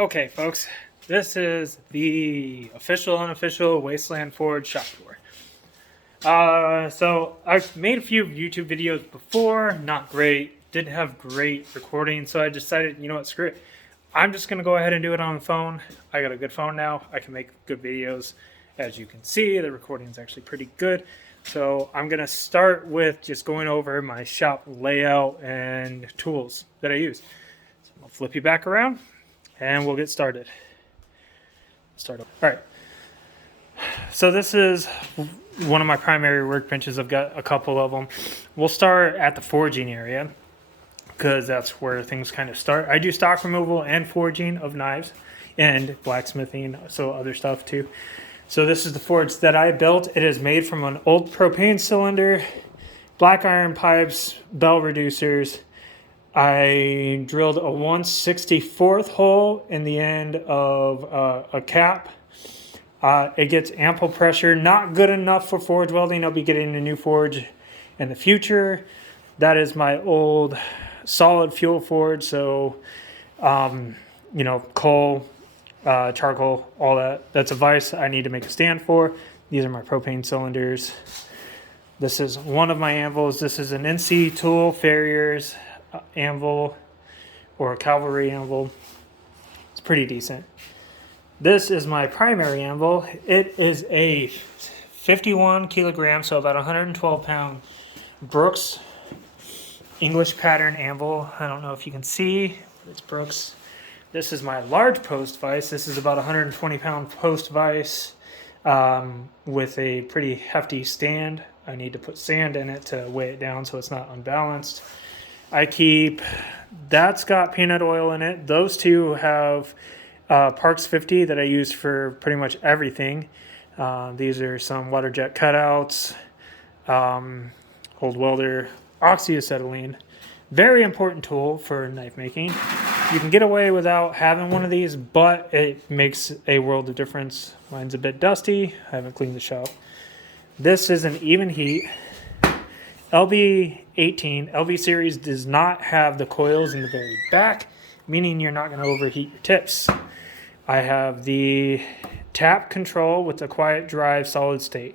Okay, folks, this is the official, unofficial Wasteland Forge shop tour. So I've made a few YouTube videos before, not great, didn't have great recording, so I decided, you know what, screw it. I'm just going to go ahead and do it on the phone. I got a good phone now. I can make good videos. As you can see, the recording is actually pretty good. So I'm going to start with just going over my shop layout and tools that I use. So I'll flip you back around and we'll get started. All right. So this is one of my primary workbenches. I've got a couple of them. We'll start at the forging area because that's where things kind of start. I do stock removal and forging of knives and blacksmithing, so other stuff too. So this is the forge that I built. It is made from an old propane cylinder, black iron pipes, bell reducers. I drilled a 1/64 hole in the end of a cap. It gets ample pressure, not good enough for forge welding. I'll be getting a new forge in the future. That is my old solid fuel forge. So, coal, charcoal, all that. That's a vise I need to make a stand for. These are my propane cylinders. This is one of my anvils. This is an NC tool, Farrier's anvil or a cavalry anvil. It's pretty decent. This is my primary anvil. It is a 51 kilogram, so about 112 pound Brooks English pattern anvil. I don't know if you can see, but it's Brooks. This is my large post vise. This is about 120 pound post vise with a pretty hefty stand. I need to put sand in it to weigh it down so it's not unbalanced. That's got peanut oil in it. Those two have Parks 50 that I use for pretty much everything. These are some water jet cutouts, old welder, oxyacetylene. Very important tool for knife making. You can get away without having one of these, but it makes a world of difference. Mine's a bit dusty. I haven't cleaned the shop. This is an even heat. LB18, LB series does not have the coils in the very back, meaning you're not going to overheat your tips. I have the tap control with the quiet drive solid state.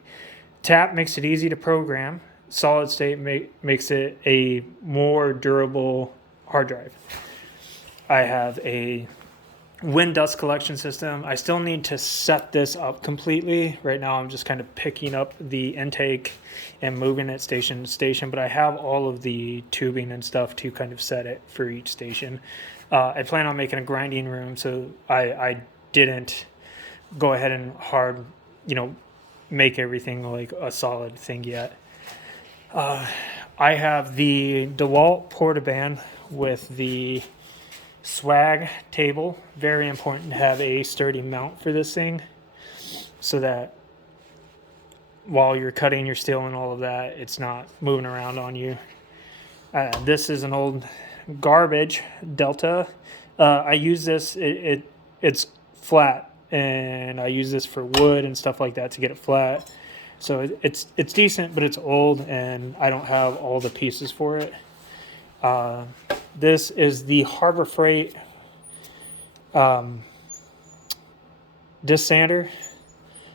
Tap makes it easy to program. Solid state makes it a more durable hard drive. I have a wind dust collection system. I still need to set this up completely. Right now I'm just kind of picking up the intake and moving it station to station, but I have all of the tubing and stuff to kind of set it for each station. I plan on making a grinding room, so I didn't go ahead and make everything like a solid thing yet. I have the DeWalt Portaband with the swag table. Very important to have a sturdy mount for this thing so that while you're cutting your steel and all of that, it's not moving around on you. This is an old garbage Delta. I use this, it's flat, and I use this for wood and stuff like that to get it flat. So it's decent, but it's old and I don't have all the pieces for it. This is the Harbor Freight disc sander.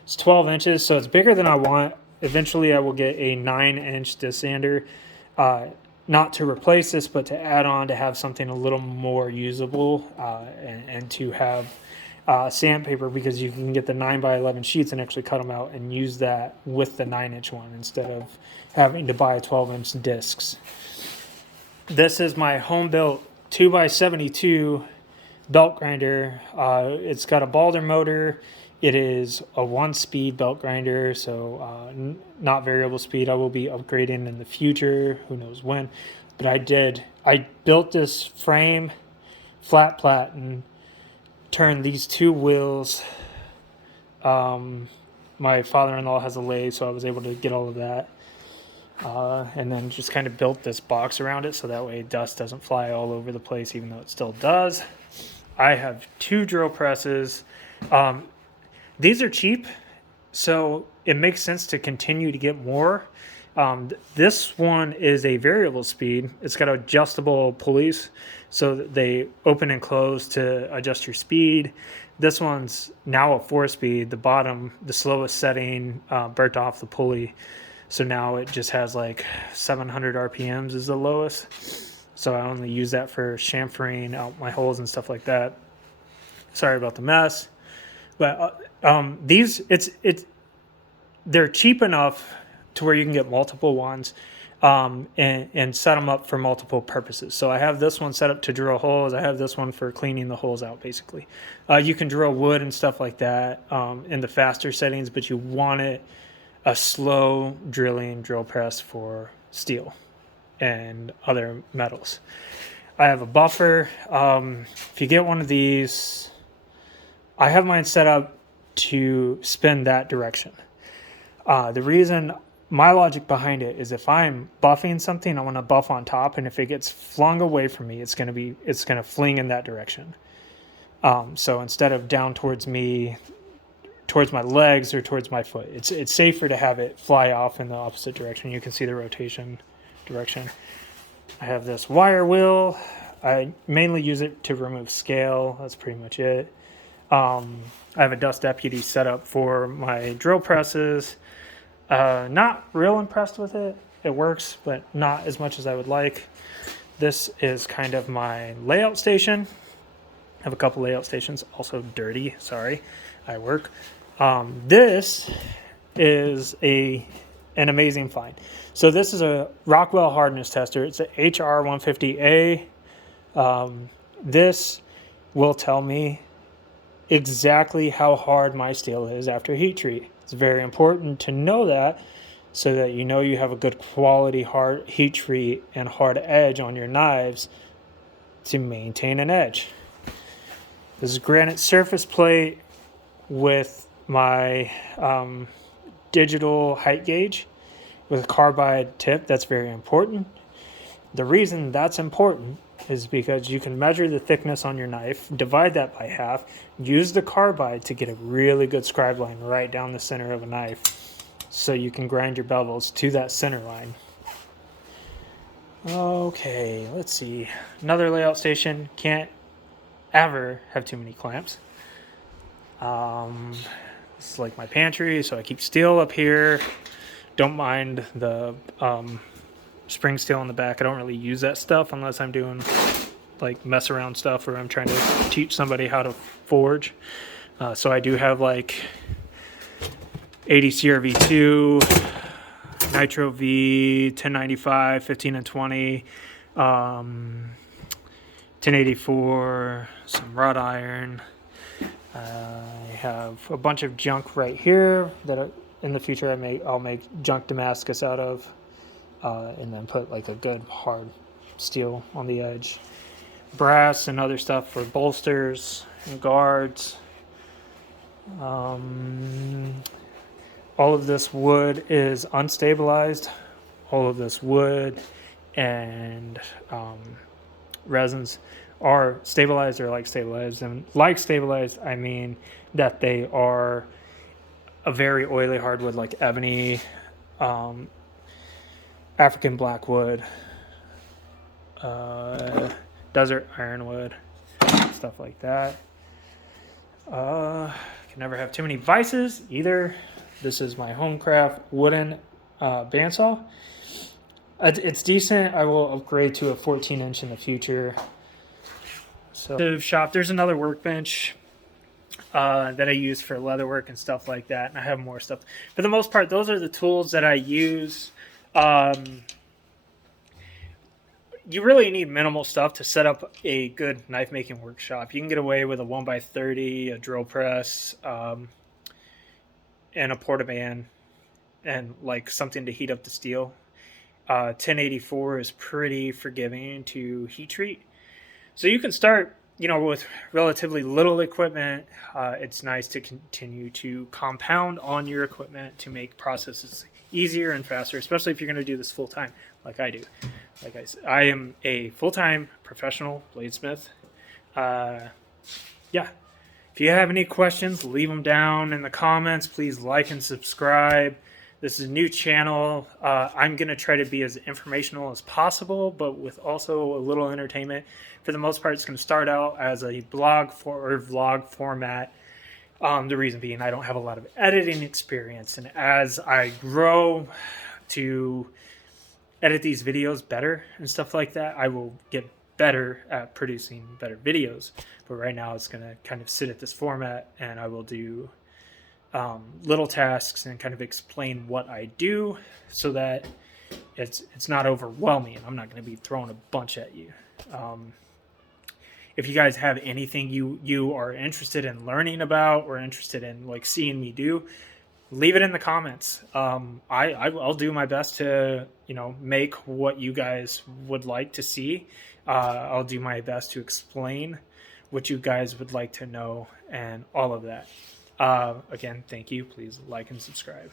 It's 12 inches, so it's bigger than I want. Eventually I will get a 9-inch disc sander, not to replace this, but to add on to have something a little more usable, and to have sandpaper, because you can get the 9x11 sheets and actually cut them out and use that with the 9-inch one instead of having to buy 12-inch discs. This is my home-built 2x72 belt grinder. It's got a Balder motor. It is a 1-speed belt grinder, so not variable speed. I will be upgrading in the future, who knows when. But I built this frame flat platen, turned these two wheels. My father-in-law has a lathe, so I was able to get all of that. And then just kind of built this box around it so that way dust doesn't fly all over the place, even though it still does. I have 2 drill presses. These are cheap, so it makes sense to continue to get more. This one is a variable speed. It's got adjustable pulleys, so that they open and close to adjust your speed. This one's now a 4-speed. The bottom, the slowest setting, burnt off the pulley, so now it just has like 700 RPMs is the lowest. So I only use that for chamfering out my holes and stuff like that. Sorry about the mess, but they're cheap enough to where you can get multiple ones, and set them up for multiple purposes. So I have this one set up to drill holes. I have this one for cleaning the holes out, basically. You can drill wood and stuff like that in the faster settings, but you want it a slow drilling drill press for steel and other metals. I have a buffer. If you get one of these, I have mine set up to spin that direction. The reason, my logic behind it is if I'm buffing something, I want to buff on top, and if it gets flung away from me, it's going to fling in that direction. So instead of down towards me, towards my legs or towards my foot, it's safer to have it fly off in the opposite direction. You can see the rotation direction. I have this wire wheel. I mainly use it to remove scale. That's pretty much it. I have a dust deputy set up for my drill presses. Not real impressed with it. It works, but not as much as I would like. This is kind of my layout station. I have a couple layout stations, also dirty. Sorry, I work. This is an amazing find. So this is a Rockwell hardness tester. It's a HR150A. This will tell me exactly how hard my steel is after heat treat. It's very important to know that, so that you know you have a good quality hard heat treat and hard edge on your knives to maintain an edge. This is granite surface plate with my digital height gauge with a carbide tip. That's very important. The reason that's important is because you can measure the thickness on your knife, divide that by half, use the carbide to get a really good scribe line right down the center of a knife, so you can grind your bevels to that center line. Okay, let's see. Another layout station. Can't ever have too many clamps. This is like my pantry, so I keep steel up here. Don't mind the spring steel on the back. I don't really use that stuff unless I'm doing like mess around stuff, or I'm trying to teach somebody how to forge. So I do have like 80 CRV2, Nitro V, 1095, 15 and 20, 1084, some wrought iron. I have a bunch of junk right here that in the future I'll make junk Damascus out of. And then put like a good hard steel on the edge. Brass and other stuff for bolsters and guards. All of this wood is unstabilized. All of this wood and resins are stabilized or like stabilized. And like stabilized, I mean that they are a very oily hardwood like ebony, African blackwood, desert ironwood, stuff like that. Can never have too many vices either. This is my Homecraft wooden bandsaw. It's decent. I will upgrade to a 14-inch in the future. So shop, there's another workbench that I use for leather work and stuff like that, and I have more stuff. For the most part, those are the tools that I use. You really need minimal stuff to set up a good knife making workshop. You can get away with a 1x30, a drill press, and a portaband, and like something to heat up the steel. 1084 is pretty forgiving to heat treat, so you can start, with relatively little equipment. It's nice to continue to compound on your equipment to make processes easier and faster, especially if you're going to do this full time, like I do. Like I said, I am a full-time professional bladesmith. Yeah. If you have any questions, leave them down in the comments. Please like and subscribe. This is a new channel. I'm going to try to be as informational as possible, but with also a little entertainment. For the most part, it's going to start out as a blog or vlog format. The reason being I don't have a lot of editing experience. And as I grow to edit these videos better and stuff like that, I will get better at producing better videos. But right now it's going to kind of sit at this format, and I will do little tasks and kind of explain what I do so that it's not overwhelming. I'm not going to be throwing a bunch at you. If you guys have anything you are interested in learning about or interested in like seeing me do, leave it in the comments. I'll do my best to make what you guys would like to see. I'll do my best to explain what you guys would like to know and all of that. Again, thank you. Please like and subscribe.